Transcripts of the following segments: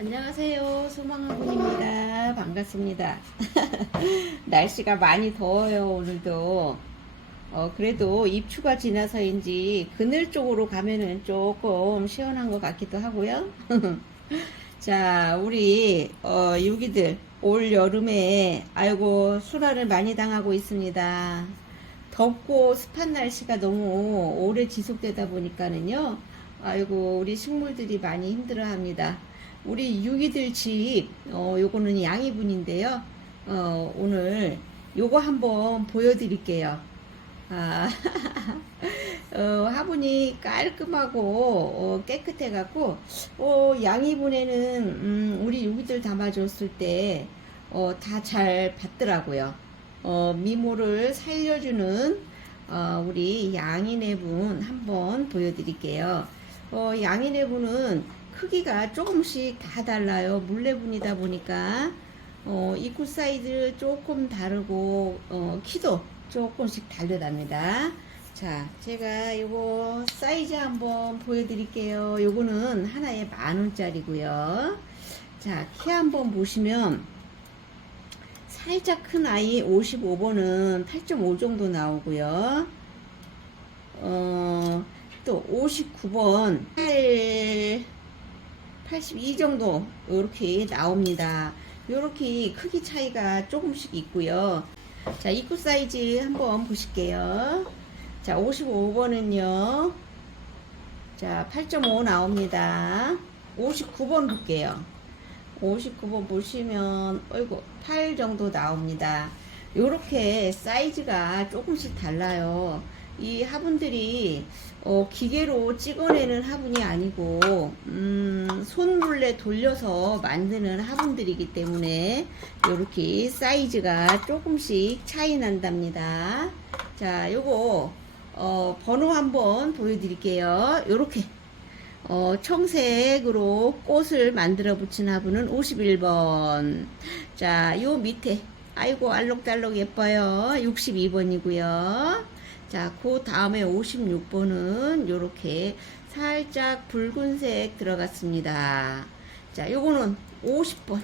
안녕하세요. 소망화분입니다. 반갑습니다. 날씨가 많이 더워요, 오늘도. 어, 그래도 입추가 지나서인지 그늘 쪽으로 가면은 조금 시원한 것 같기도 하고요. 자, 우리, 어, 유기들, 올 여름에, 아이고, 수라를 많이 당하고 있습니다. 덥고 습한 날씨가 너무 오래 지속되다 보니까는요, 아이고, 우리 식물들이 많이 힘들어 합니다. 우리 유기들 집, 어, 요거는 양이분인데요. 어, 오늘 요거 한번 보여드릴게요. 아, 어, 화분이 깔끔하고 어, 깨끗해 갖고 어, 양이분에는 음, 우리 유기들 담아줬을 때 어, 다 잘 받더라고요. 어, 미모를 살려주는 어, 우리 양이네 분 한번 보여드릴게요. 어, 양이네 분은 크기가 조금씩 다 달라요. 물레분이다 보니까 어, 입구 사이즈 조금 다르고 어, 키도 조금씩 다르답니다. 자, 제가 요거 사이즈 한번 보여드릴게요. 요거는 하나에 만 원짜리고요. 자, 키 한번 보시면 살짝 큰 아이 55번은 8.5 정도 나오고요. 어, 또 59번 8, 82 정도 이렇게 나옵니다. 이렇게 크기 차이가 조금씩 있고요. 자, 입구 사이즈 한번 보실게요. 자, 55번은요. 자, 8.5 나옵니다. 59번 볼게요. 59번 보시면, 어이구, 8 정도 나옵니다. 요렇게 사이즈가 조금씩 달라요. 이 화분들이 어, 기계로 찍어내는 화분이 아니고 음, 손물레 돌려서 만드는 화분들이기 때문에 이렇게 사이즈가 조금씩 차이 난답니다. 자, 요거 어, 번호 한번 보여드릴게요. 요렇게 어, 청색으로 꽃을 만들어 붙인 화분은 51번. 자, 요 밑에 아이고 알록달록 예뻐요. 62번이고요. 자, 그 다음에 56번은 요렇게 살짝 붉은색 들어갔습니다. 자, 요거는 50번.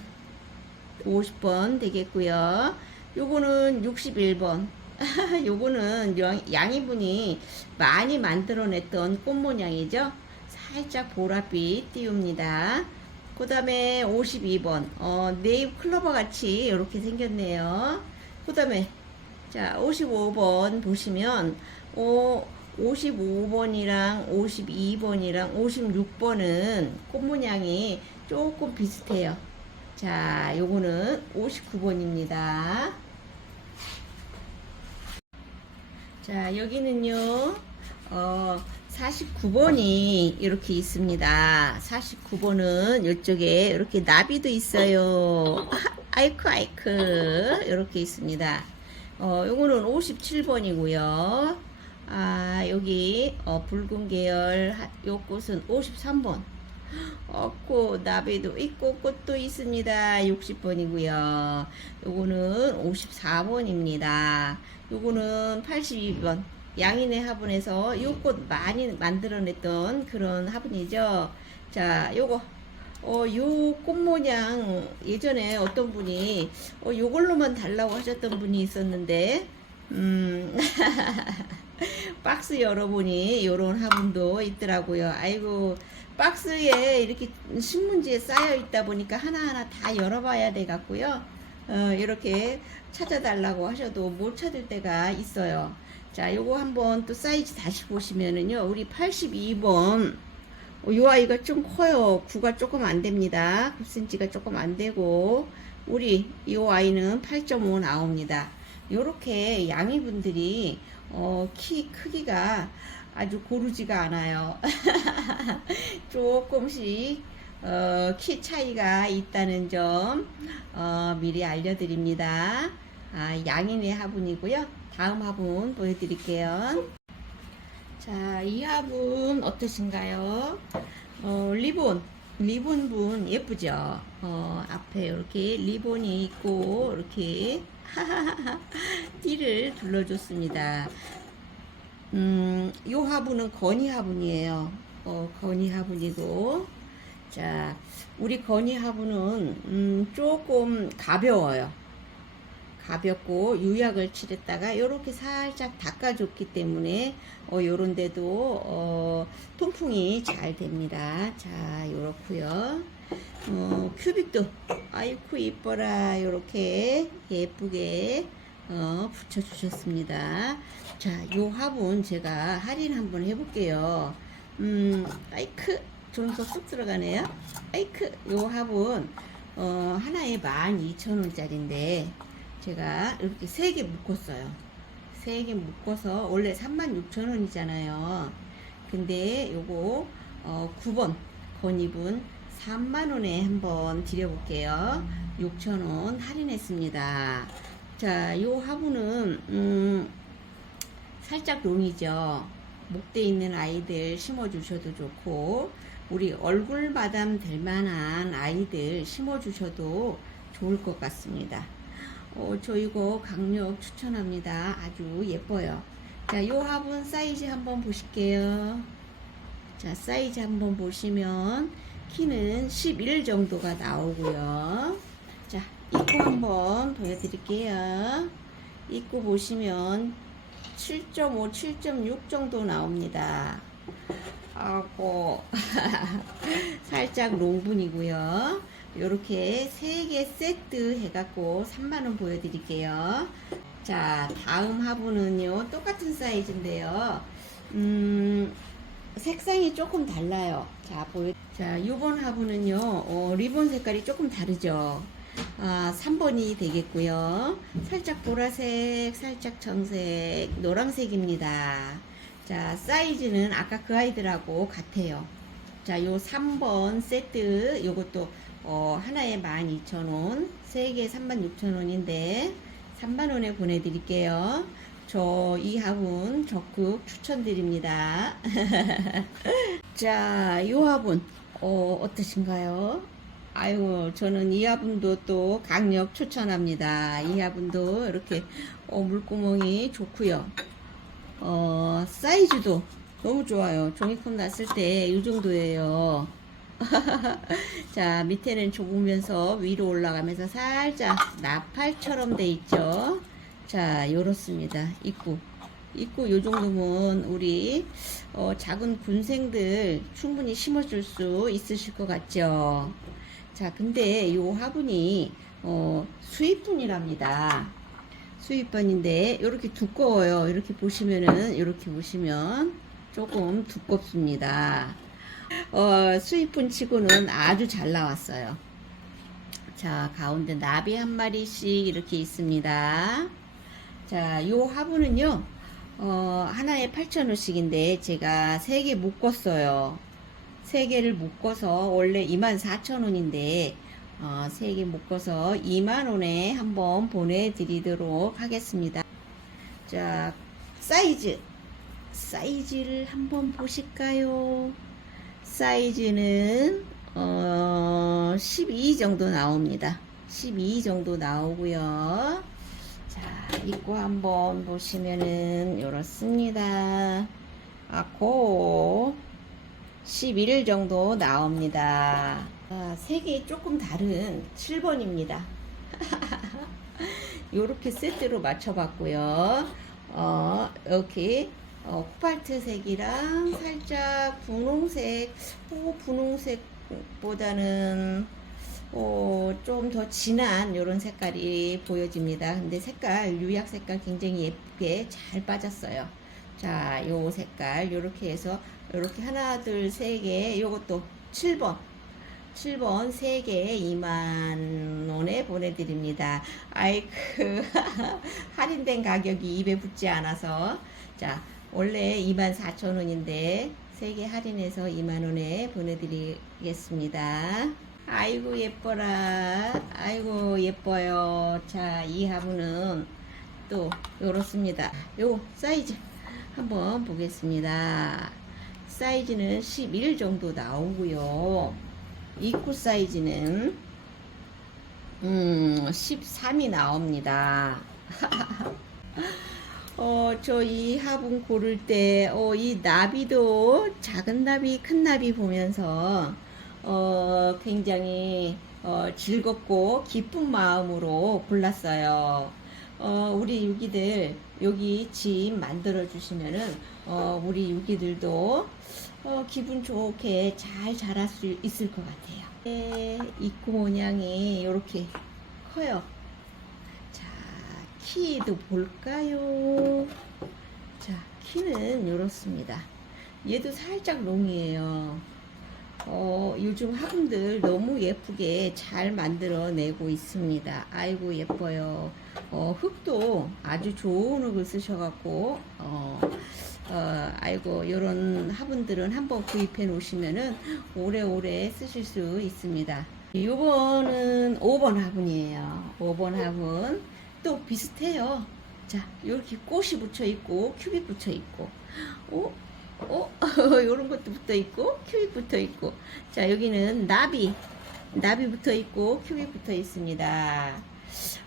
50번 되겠고요. 요거는 61번. 요거는 양- 양이분이 많이 만들어냈던 꽃 모양이죠. 살짝 보랏빛 띄웁니다. 그 다음에 52번. 어, 네잎 클로버 같이 이렇게 생겼네요. 그 다음에 자, 55번 보시면, 어, 55번이랑 52번이랑 56번은 꽃 모양이 조금 비슷해요. 자, 요거는 59번입니다. 자, 여기는요, 어, 49번이 이렇게 있습니다. 49번은 이쪽에 이렇게 나비도 있어요. 아이쿠, 아이쿠. 이렇게 있습니다. 어, 요거는 57번이고요. 아, 여기, 어, 붉은 계열, 하- 요 꽃은 53번. 없고, 나비도 있고, 꽃도 있습니다. 60번이고요. 요거는 54번입니다. 요거는 82번. 양인의 화분에서 요 꽃 많이 만들어냈던 그런 화분이죠. 자, 요거. 어, 요 꽃 모양 예전에 어떤 분이 어, 요걸로만 달라고 하셨던 분이 있었는데 음 박스 열어보니 요런 화분도 있더라고요. 아이고 박스에 이렇게 신문지에 쌓여 있다 보니까 하나하나 다 열어봐야 돼 갖고요. 어, 이렇게 찾아달라고 하셔도 못 찾을 때가 있어요. 자, 요거 한번 또 사이즈 다시 보시면은요. 우리 82번 어, 요 아이가 좀 커요. 구가 조금 안 됩니다. 9cm가 조금 안 되고 우리 요 아이는 8.5 나옵니다. 요렇게 양이분들이 어, 키 크기가 아주 고르지가 않아요. 조금씩 어, 키 차이가 있다는 점 어, 미리 알려드립니다. 아, 양인의 화분이고요. 다음 화분 보여드릴게요. 자, 이 화분 어떠신가요? 어, 리본, 리본 분 예쁘죠? 어, 앞에 이렇게 리본이 있고, 이렇게, 띠를 둘러줬습니다. 음, 요 화분은 건이 화분이에요. 어, 건이 화분이고, 자, 우리 건이 화분은 음, 조금 가벼워요. 가볍고 유약을 칠했다가 이렇게 살짝 닦아줬기 때문에 어, 요런 데도 어, 통풍이 잘 됩니다. 자, 요렇고요. 어, 큐빅도 아이쿠 이뻐라 요렇게 예쁘게 어, 붙여주셨습니다. 자, 요 화분 제가 할인 한번 해볼게요. 음, 아이크 좀더쑥 들어가네요. 아이크 요 화분 어, 하나에 12,000원짜리인데 제가 이렇게 세 개 묶었어요. 세 개 묶어서 원래 36,000원이잖아요. 근데 요거 어, 9번 건입은 3만원에 한번 드려볼게요. 6,000원 할인했습니다. 자, 요 화분은 음, 살짝 롱이죠. 목대 있는 아이들 심어주셔도 좋고 우리 얼굴 마담 될 만한 아이들 심어주셔도 좋을 것 같습니다. 어, 저 이거 강력 추천합니다. 아주 예뻐요. 자, 요 화분 사이즈 한번 보실게요. 자, 사이즈 한번 보시면 키는 11 정도가 나오고요. 자, 입구 한번 보여드릴게요. 입구 보시면 7.5, 7.6 정도 나옵니다. 하고 살짝 롱분이고요. 요렇게 3개 세트 해갖고 3만원 보여드릴게요. 자, 다음 화분은요, 똑같은 사이즈인데요. 음, 색상이 조금 달라요. 자, 보여. 자, 요번 화분은요, 어, 리본 색깔이 조금 다르죠. 아, 3번이 되겠고요. 살짝 보라색, 살짝 청색, 노란색입니다. 자, 사이즈는 아까 그 아이들하고 같아요. 자, 요 3번 세트, 요것도 어, 하나에 12,000원, 3개 36,000원인데 3만원에 보내드릴게요. 저 이 화분 적극 추천드립니다. 자, 요 화분 어, 어떠신가요? 아이고, 저는 이 화분도 또 강력 추천합니다. 이 화분도 이렇게 어, 물구멍이 좋고요. 어, 사이즈도 너무 좋아요. 종이컵 났을 때 이 정도예요. 자, 밑에는 좁으면서 위로 올라가면서 살짝 나팔처럼 돼 있죠. 자, 요렇습니다. 입구. 입구 요 정도면 우리 어, 작은 군생들 충분히 심어줄 수 있으실 것 같죠. 자, 근데 요 화분이 어, 수입분이랍니다. 수입번인데 이렇게 두꺼워요. 이렇게 보시면은 이렇게 보시면 조금 두껍습니다. 어, 수입분 치고는 아주 잘 나왔어요. 자, 가운데 나비 한 마리씩 이렇게 있습니다. 자, 요 화분은요, 어, 하나에 8,000원씩인데 제가 3개 묶었어요. 3개를 묶어서 원래 24,000원인데 어, 3개 묶어서 2만원에 한번 보내드리도록 하겠습니다. 자, 사이즈. 사이즈를 한번 보실까요? 사이즈는, 어, 12 정도 나옵니다. 12 정도 나오고요. 자, 입구 한번 보시면은, 이렇습니다. 아고, 11 정도 나옵니다. 아, 색이 조금 다른 7번입니다. 요렇게 세트로 맞춰봤고요. 어, 이렇게 어, 코발트색이랑 살짝 분홍색, 오, 분홍색보다는 어, 좀 더 진한 이런 색깔이 보여집니다. 근데 색깔, 유약 색깔 굉장히 예쁘게 잘 빠졌어요. 자, 요 색깔, 요렇게 해서, 요렇게 하나, 둘, 세 개, 요것도 7번. 7번 3개 2만 원에 보내드립니다. 아이크 할인된 가격이 입에 붙지 않아서 자 원래 2만 4천 원인데 3개 할인해서 2만 원에 보내드리겠습니다. 아이고 예뻐라. 아이고 예뻐요. 자 이 화분은 또 요렇습니다. 요 사이즈 한번 보겠습니다. 사이즈는 11 정도 나오고요. 입구 사이즈는 음 13이 나옵니다. 어, 저 이 화분 고를 때, 어, 이 나비도 작은 나비, 큰 나비 보면서, 어, 굉장히 어, 즐겁고 기쁜 마음으로 골랐어요. 어, 우리 유기들 여기 집 만들어 주시면은 어, 우리 유기들도 어, 기분 좋게 잘 자랄 수 있을 것 같아요. 네, 입구 모양이 이렇게 커요. 자, 키도 볼까요? 자, 키는 이렇습니다. 얘도 살짝 롱이에요. 어, 요즘 화분들 너무 예쁘게 잘 만들어내고 있습니다. 아이고, 예뻐요. 어, 흙도 아주 좋은 흙을 쓰셔갖고, 어, 어, 아이고, 요런 화분들은 한번 구입해 놓으시면은 오래오래 쓰실 수 있습니다. 요거는 5번 화분이에요. 5번 화분. 또 비슷해요. 자, 이렇게 꽃이 붙여 있고, 큐빅 붙여 있고, 오, 어? 요런 것도 붙어 있고 큐빅 붙어 있고 자 여기는 나비 나비 붙어 있고 큐빅 붙어 있습니다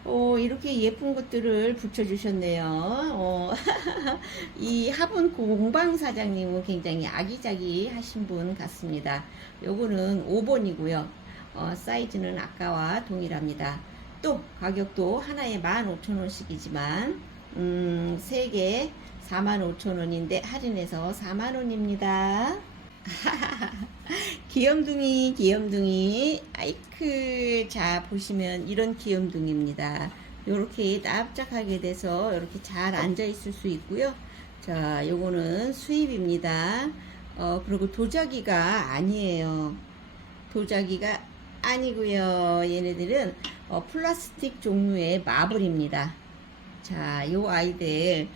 어, 이렇게 예쁜 것들을 붙여주셨네요. 어, 이 화분 공방 사장님은 굉장히 아기자기 하신 분 같습니다. 요거는 5번이고요. 어, 사이즈는 아까와 동일합니다. 또 가격도 하나에 15,000원씩이지만 음, 3개 45,000원인데 할인해서 4만원입니다. 귀염둥이, 귀염둥이. 아이크. 자, 보시면 이런 귀염둥이입니다. 요렇게 납작하게 돼서 이렇게 잘 앉아 있을 수 있고요. 자, 요거는 수입입니다. 어, 그리고 도자기가 아니에요. 도자기가 아니고요. 얘네들은 어, 플라스틱 종류의 마블입니다. 자, 요 아이들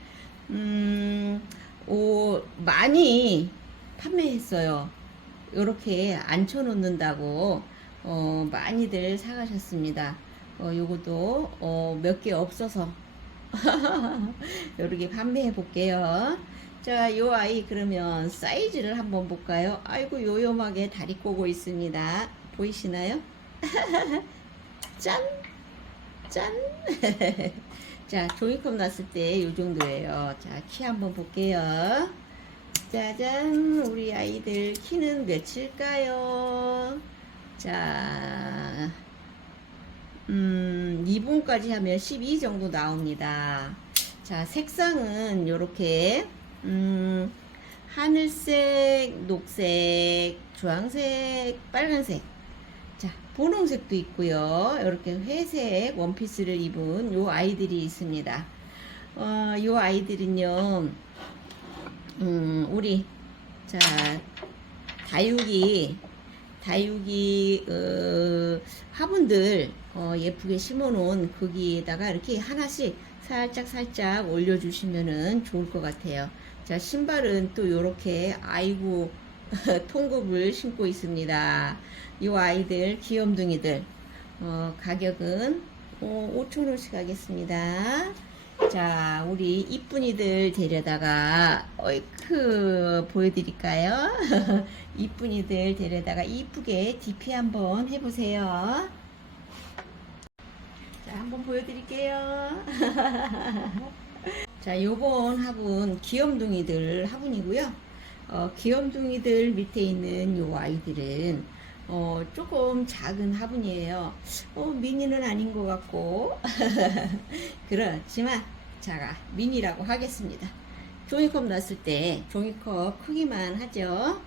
음, 오, 많이 판매했어요. 이렇게 앉혀 놓는다고 어, 많이들 사가셨습니다. 어, 요것도 어, 몇 개 없어서 이렇게 판매해 볼게요. 자, 요 아이 그러면 사이즈를 한번 볼까요? 아이고 요염하게 다리 꼬고 있습니다. 보이시나요? 짠! 짠! 자, 종이컵 났을 때요 정도예요. 자, 키 한번 볼게요. 짜잔, 우리 아이들 키는 몇일까요? 자, 음, 2분까지 하면 12 정도 나옵니다. 자, 색상은 요렇게, 음, 하늘색, 녹색, 주황색, 빨간색. 자, 분홍색도 있고요. 이렇게 회색 원피스를 입은 요 아이들이 있습니다. 어, 요 아이들은요, 음, 우리, 자, 다육이, 다육이, 어, 화분들, 어, 예쁘게 심어 놓은 거기에다가 이렇게 하나씩 살짝 살짝 올려주시면은 좋을 것 같아요. 자, 신발은 또 요렇게, 아이고, 통굽을 신고 있습니다. 이 아이들 귀염둥이들 어, 가격은 어, 5천원씩 하겠습니다. 자, 우리 이쁜이들 데려다가 어이크 보여드릴까요? 이쁜이들 데려다가 이쁘게 DP 한번 해보세요. 자, 한번 보여드릴게요. 자, 요번 화분 귀염둥이들 화분이고요. 어, 귀염둥이들 밑에 있는 요 아이들은 어, 조금 작은 화분이에요. 어, 미니는 아닌 것 같고 그렇지만 자가 미니라고 하겠습니다. 종이컵 넣었을 때 종이컵 크기만 하죠.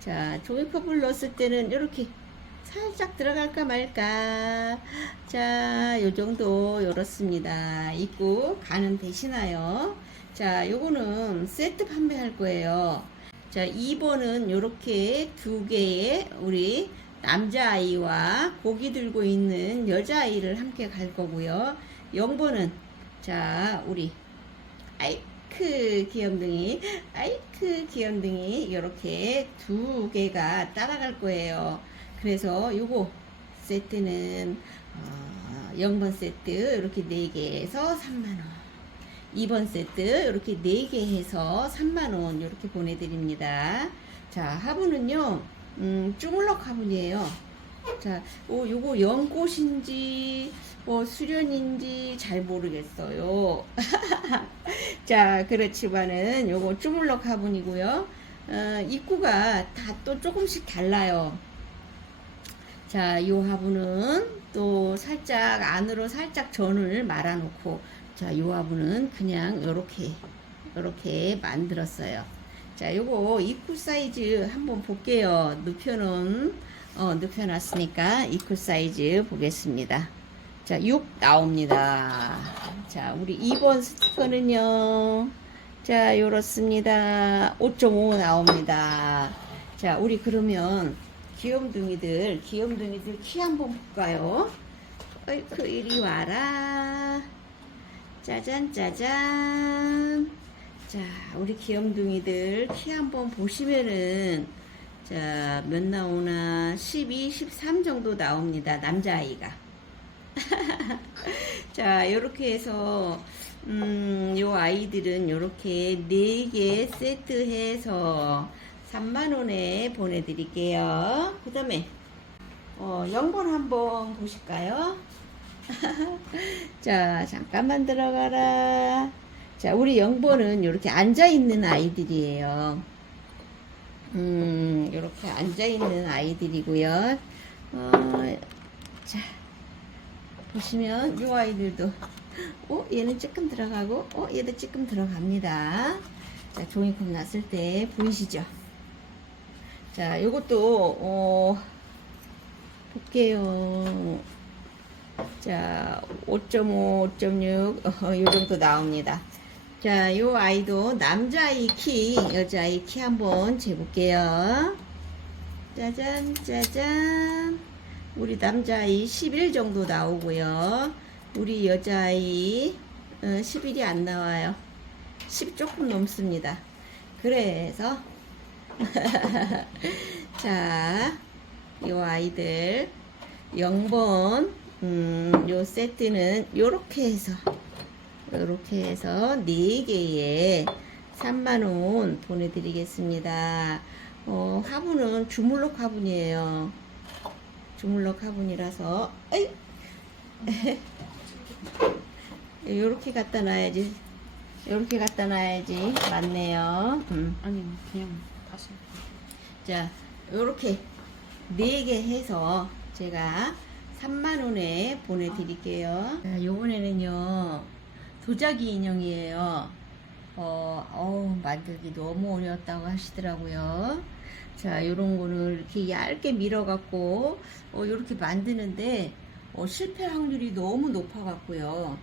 자, 종이컵을 넣었을 때는 이렇게 살짝 들어갈까 말까. 자, 요 정도 요렇습니다. 입고 가는 대신하여. 자, 요거는 세트 판매할 거예요. 자, 2번은 요렇게 두 개의 우리 남자아이와 고기 들고 있는 여자아이를 함께 갈 거고요. 0번은 자, 우리 아이크 귀염둥이, 아이크 귀염둥이 이렇게 두 개가 따라갈 거예요. 그래서 요거 세트는 어, 0번 세트 이렇게 4개에서 3만원 2번 세트 이렇게 4개 해서 3만원 이렇게 보내드립니다. 자 화분은요 음, 쭈물럭 화분이에요. 자 오, 요거 연꽃인지 뭐 수련인지 잘 모르겠어요. 자 그렇지만은 요거 쭈물럭 화분이고요. 어, 입구가 다 또 조금씩 달라요. 자, 요 화분은 또 살짝 안으로 살짝 전을 말아놓고, 자, 요 화분은 그냥 요렇게, 요렇게 만들었어요. 자, 요거 입구 사이즈 한번 볼게요. 눕혀놓은, 어, 눕혀놨으니까 입구 사이즈 보겠습니다. 자, 6 나옵니다. 자, 우리 2번 스티커는요. 자, 요렇습니다. 5.5 나옵니다. 자, 우리 그러면 귀염둥이들, 귀염둥이들 키 한번 볼까요? 어이쿠, 이리 와라. 짜잔, 짜잔. 자, 우리 귀염둥이들 키 한번 보시면은, 자, 몇 나오나? 12, 13 정도 나옵니다. 남자아이가. 자, 요렇게 해서, 음, 요 아이들은 요렇게 4개 세트해서 3만원에 보내드릴게요. 그 다음에, 어, 영번 한번 보실까요? 자, 잠깐만 들어가라. 자, 우리 영번은 이렇게 앉아있는 아이들이에요. 음, 이렇게 앉아있는 아이들이고요. 어, 자, 보시면 이 아이들도 어 얘는 조금 들어가고 어 얘도 조금 들어갑니다 자 종이컵 났을 때 보이시죠 자 요것도 어 볼게요 자 5.5 5.6 어, 요 정도 나옵니다 자 요 아이도 남자아이 키 여자아이 키 한번 재볼게요 짜잔 짜잔 우리 남자아이 11 정도 나오고요. 우리 여자아이 어, 11이 안 나와요. 10 조금 넘습니다. 그래서 자, 요 아이들 0번 음, 요 세트는 요렇게 해서 요렇게 해서 4개에 3만원 보내드리겠습니다. 어, 화분은 주물럭 화분이에요. 주물럭 화분이라서 에이 요렇게 갖다 놔야지 요렇게 갖다 놔야지 맞네요 음. 아니 그냥 다시 자 요렇게 네개 해서 제가 3만원에 보내드릴게요 자, 요번에는요 도자기 인형이에요 어, 어우, 만들기 너무 어려웠다고 하시더라고요 자, 요런 거는 이렇게 얇게 밀어갖고, 어, 요렇게 만드는데, 어, 실패 확률이 너무 높아갖고요.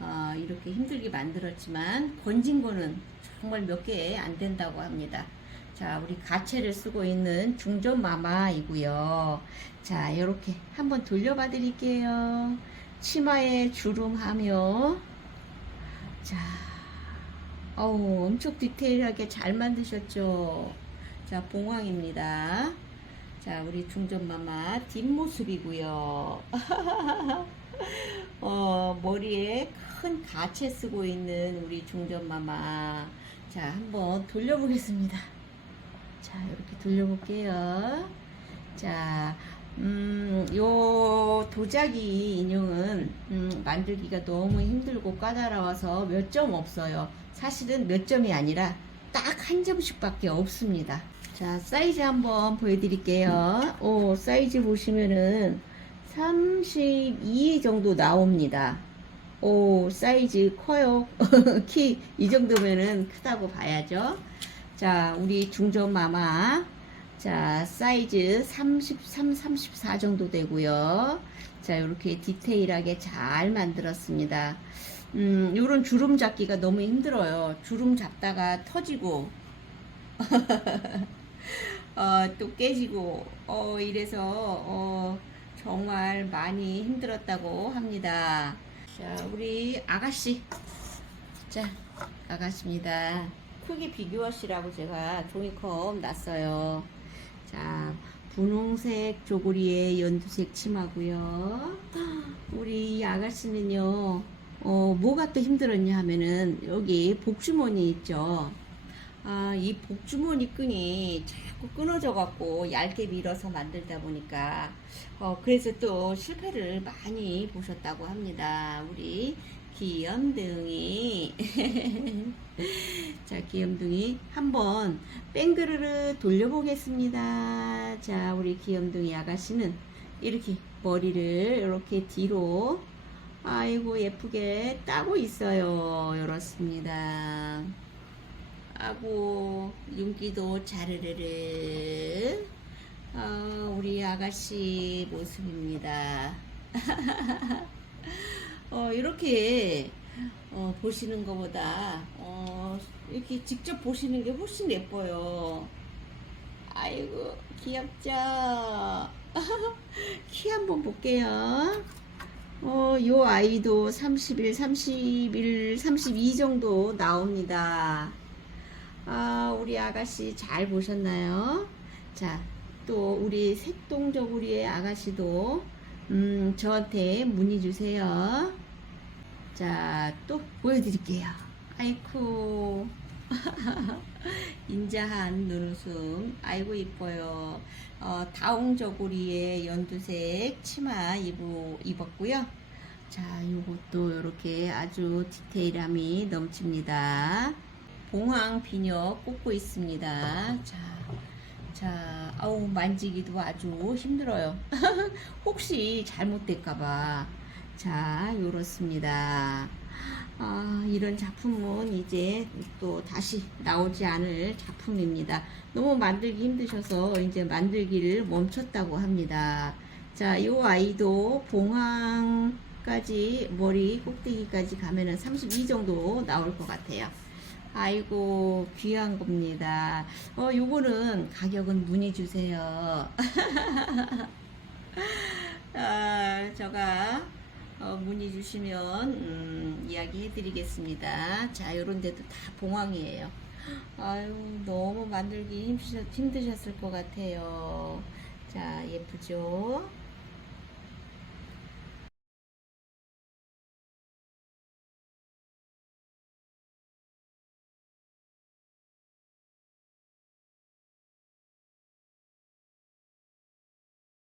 아, 이렇게 힘들게 만들었지만, 번진 거는 정말 몇 개 안 된다고 합니다. 자, 우리 가채를 쓰고 있는 중전마마이고요. 자, 요렇게 한번 돌려봐 드릴게요. 치마에 주름하며, 자, 어우, 엄청 디테일하게 잘 만드셨죠? 자, 봉황입니다. 자, 우리 중전마마 뒷모습이고요. 어, 머리에 큰 가채 쓰고 있는 우리 중전마마. 자, 한번 돌려보겠습니다. 자, 이렇게 돌려볼게요. 자, 음, 요 도자기 인형은 음, 만들기가 너무 힘들고 까다로워서 몇 점 없어요. 사실은 몇 점이 아니라 딱 한 점씩밖에 없습니다. 자, 사이즈 한번 보여드릴게요. 오, 사이즈 보시면은 32 정도 나옵니다. 오, 사이즈 커요. 키 이 정도면은 크다고 봐야죠. 자, 우리 중전마마. 자, 사이즈 33, 34 정도 되고요. 자, 이렇게 디테일하게 잘 만들었습니다. 음, 요런 주름 잡기가 너무 힘들어요. 주름 잡다가 터지고, 어, 또 깨지고, 어, 이래서, 어, 정말 많이 힘들었다고 합니다. 자, 우리 아가씨. 자, 아가씨입니다. 크기 비교하시라고 제가 종이컵 놨어요. 자, 분홍색 조고리에 연두색 치마고요. 우리 아가씨는요, 어, 뭐가 또 힘들었냐 하면은 여기 복주머니 있죠. 아, 이 복주머니 끈이 자꾸 끊어져 갖고 얇게 밀어서 만들다 보니까 어, 그래서 또 실패를 많이 보셨다고 합니다. 우리 귀염둥이. 자, 귀염둥이 한번 뺑그르르 돌려보겠습니다. 자, 우리 귀염둥이 아가씨는 이렇게 머리를 이렇게 뒤로 아이고 예쁘게 따고 있어요. 이렇습니다. 아고 윤기도 자르르르 아, 우리 아가씨 모습입니다. 어, 이렇게 어, 보시는 것보다 어, 이렇게 직접 보시는 게 훨씬 예뻐요. 아이고 귀엽죠? 키 한번 볼게요. 어, 요 아이도 30일, 31, 32 정도 나옵니다. 아, 우리 아가씨 잘 보셨나요? 자, 또 우리 색동저구리의 아가씨도 음, 저한테 문의 주세요. 자, 또 보여드릴게요. 아이쿠. 인자한 눈웃음. 아이고, 이뻐요. 어, 다홍저고리의 연두색 치마 입어, 입었고요. 자, 요것도 이렇게 아주 디테일함이 넘칩니다. 봉황 비녀 꽂고 있습니다. 자, 자, 아우, 만지기도 아주 힘들어요. 혹시 잘못될까봐. 자, 요렇습니다. 아, 이런 작품은 이제 또 다시 나오지 않을 작품입니다. 너무 만들기 힘드셔서 이제 만들기를 멈췄다고 합니다. 자, 요 아이도 봉황까지 머리 꼭대기까지 가면은 32 정도 나올 것 같아요. 아이고 귀한 겁니다. 어 요거는 가격은 문의 주세요. 아, 제가 어, 문의 주시면 음, 이야기 해드리겠습니다. 자, 요런 데도 다 봉황이에요. 아유, 너무 만들기 힘드셨, 힘드셨을 것 같아요. 자, 예쁘죠?